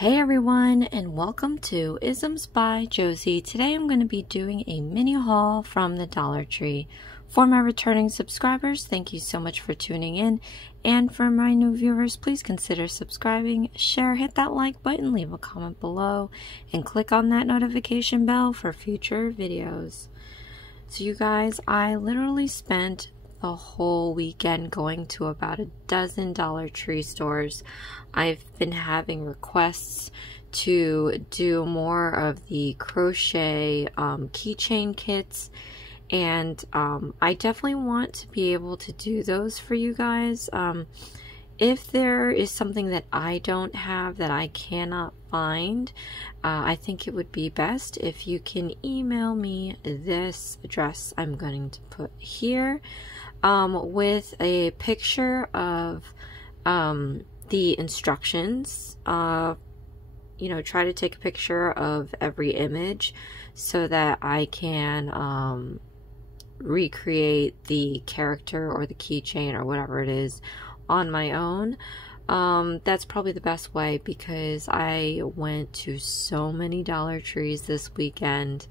Hey everyone, and welcome to Isms by Josie. Today I'm going to be doing a mini haul from the Dollar Tree. For my returning subscribers, thank you so much for tuning in. And for my new viewers, please consider subscribing, share, hit that like button, leave a comment below, and click on that notification bell for future videos. So you guys, I literally spent the whole weekend going to about a dozen Dollar Tree stores. I've been having requests to do more of the crochet keychain kits, and I definitely want to be able to do those for you guys. If there is something that I don't have that I cannot find, I think it would be best if you can email me this address I'm going to put here, with a picture of the instructions. You know, try to take a picture of every image so that I can recreate the character or the keychain or whatever it is on my own. That's probably the best way, because I went to so many Dollar Trees this weekend,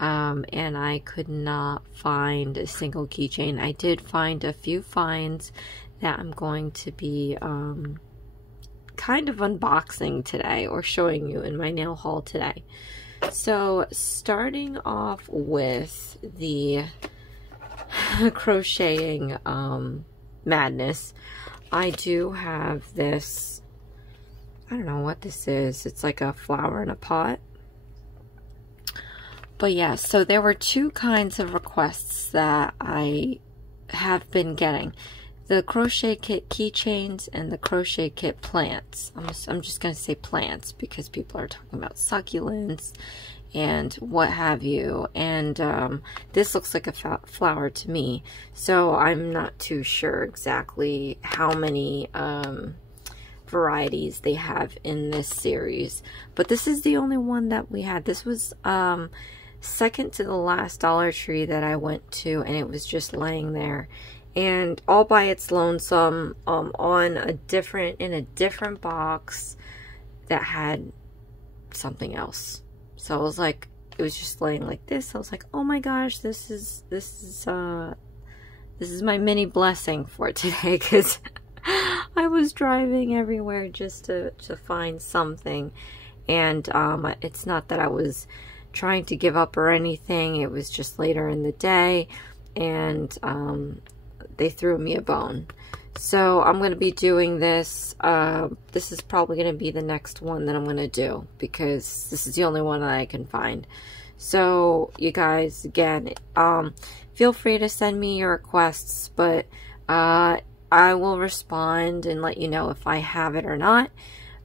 and I could not find a single keychain. I did find a few finds that I'm going to be kind of unboxing today, or showing you in my nail haul today. So starting off with the crocheting madness, I do have this, I don't know what this is, it's like a flower in a pot. But yeah, so there were two kinds of requests that I have been getting: the crochet kit keychains and the crochet kit plants. I'm just going to say plants because people are talking about succulents and what have you. And this looks like a flower to me, so I'm not too sure exactly how many varieties they have in this series. But this is the only one that we had. This was second to the last Dollar Tree that I went to, and it was just laying there, and all by its lonesome, on a different box that had something else. So I was like, it was just laying like this. I was like, oh my gosh, this is my mini blessing for today, because I was driving everywhere just to find something. And it's not that I was trying to give up or anything. It was just later in the day, and they threw me a bone. So I'm going to be doing this. This is probably going to be the next one that I'm going to do, because this is the only one that I can find. So you guys, again, feel free to send me your requests, but I will respond and let you know if I have it or not.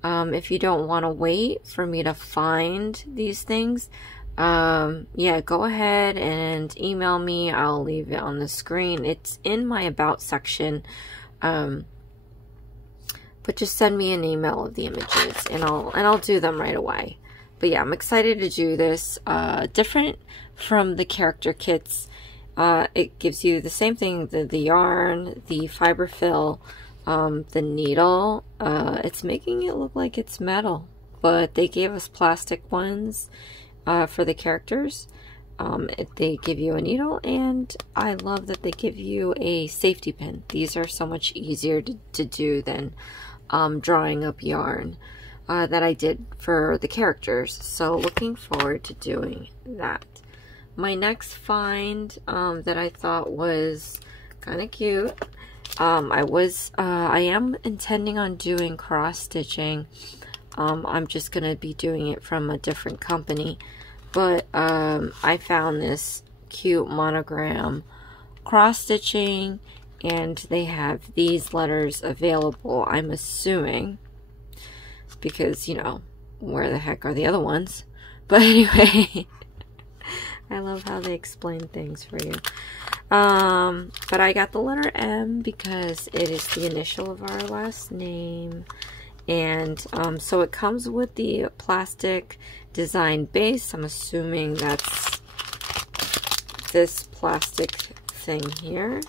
If you don't want to wait for me to find these things, yeah, go ahead and email me. I'll leave it on the screen. It's in my about section. But just send me an email of the images, and I'll do them right away. But yeah, I'm excited to do this. Different from the character kits. It gives you the same thing: the yarn, the fiber fill, the needle. It's making it look like it's metal, but they gave us plastic ones for the characters. They give you a needle, and I love that they give you a safety pin. These are so much easier to do than drawing up yarn that I did for the characters. So looking forward to doing that. My next find that I thought was kind of cute. I am intending on doing cross stitching. I'm just gonna be doing it from a different company. But I found this cute monogram cross stitching, and they have these letters available, I'm assuming, because, you know, where the heck are the other ones? But anyway, I love how they explain things for you. But I got the letter M because it is the initial of our last name. And so it comes with the plastic design base. I'm assuming that's this plastic thing here.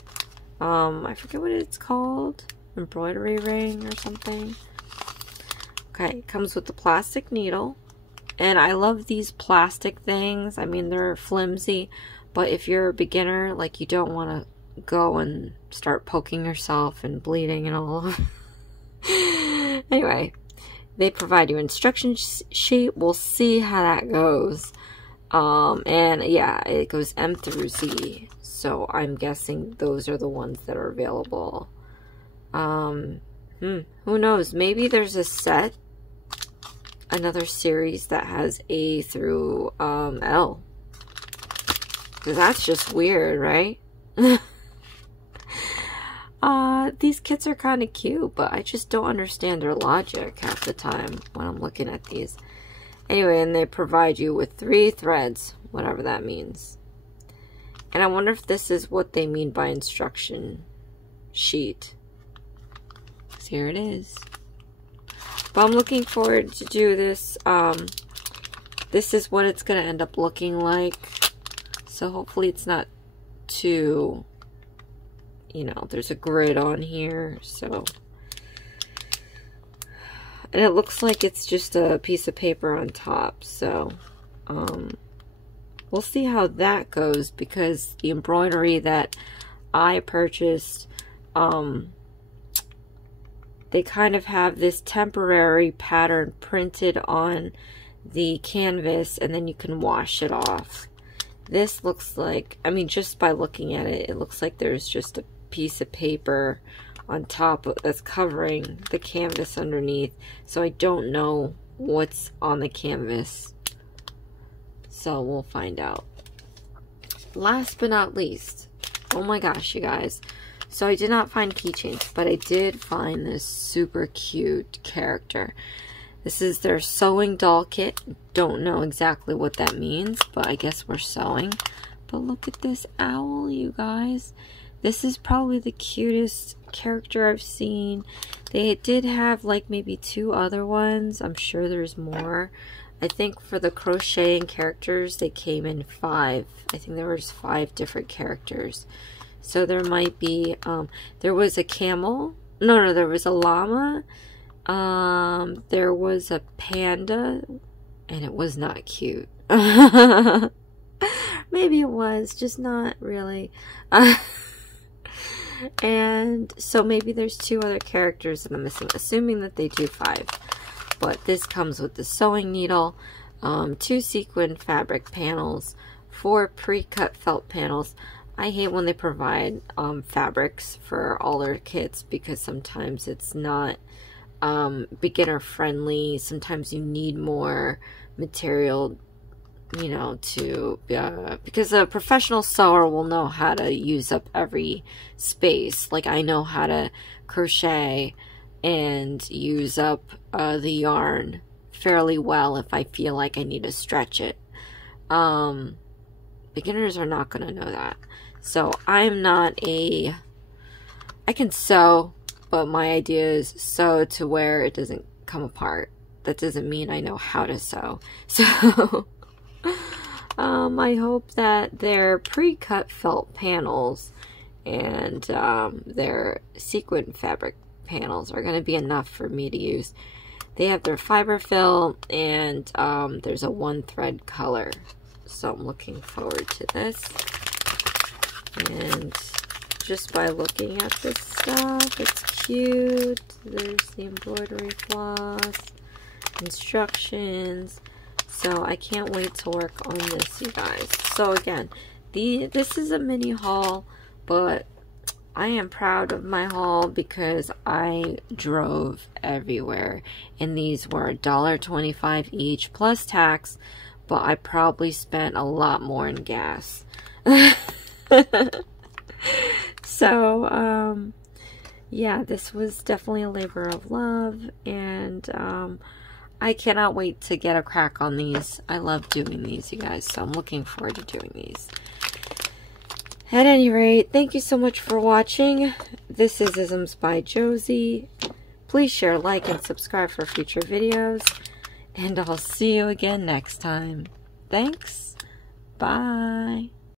I forget what it's called. Embroidery ring or something. Okay, it comes with the plastic needle. And I love these plastic things. I mean, they're flimsy. But if you're a beginner, like, you don't want to go and start poking yourself and bleeding and all over. Anyway, they provide you an instruction sheet. We'll see how that goes. And yeah, it goes M through Z. So I'm guessing those are the ones that are available. Who knows? Maybe there's a set, another series that has A through L. Because that's just weird, right? These kits are kind of cute, but I just don't understand their logic half the time when I'm looking at these. Anyway, and they provide you with 3 threads, whatever that means. And I wonder if this is what they mean by instruction sheet. So here it is. But I'm looking forward to do this. This is what it's going to end up looking like. So hopefully it's not too, you know, there's a grid on here. So, and it looks like it's just a piece of paper on top. So, we'll see how that goes, because the embroidery that I purchased, they kind of have this temporary pattern printed on the canvas, and then you can wash it off. This looks like, I mean, just by looking at it, it looks like there's just a piece of paper on top that's covering the canvas underneath. So I don't know what's on the canvas. So we'll find out. Last but not least, oh my gosh, you guys. So I did not find keychains, but I did find this super cute character. This is their sewing doll kit. Don't know exactly what that means, but I guess we're sewing. But look at this owl, you guys. This is probably the cutest character I've seen. They did have like maybe 2 other ones. I'm sure there's more. I think for the crocheting characters, they came in 5. I think there was 5 different characters. So there might be, there was a camel. No, there was a llama. There was a panda, and it was not cute. Maybe it was, just not really. And so maybe there's 2 other characters that I'm missing, assuming that they do 5. But this comes with the sewing needle, 2 sequin fabric panels, 4 pre-cut felt panels. I hate when they provide fabrics for all their kits, because sometimes it's not beginner friendly. Sometimes you need more material, you know, to because a professional sewer will know how to use up every space. Like, I know how to crochet and use up the yarn fairly well if I feel like I need to stretch it. Beginners are not going to know that. So I'm not I can sew, but my idea is sew to where it doesn't come apart. That doesn't mean I know how to sew. So I hope that their pre-cut felt panels and their sequin fabric panels are going to be enough for me to use. They have their fiber fill, and there's a 1-thread color. So I'm looking forward to this. And just by looking at this stuff, it's cute. There's the embroidery floss, instructions. So I can't wait to work on this, you guys. So again, this is a mini haul, but I am proud of my haul because I drove everywhere. And these were $1.25 each plus tax, but I probably spent a lot more in gas. So, yeah, this was definitely a labor of love, and I cannot wait to get a crack on these. I love doing these, you guys, so I'm looking forward to doing these. At any rate, thank you so much for watching. This is Isms by Josie. Please share, like, and subscribe for future videos, and I'll see you again next time. Thanks. Bye.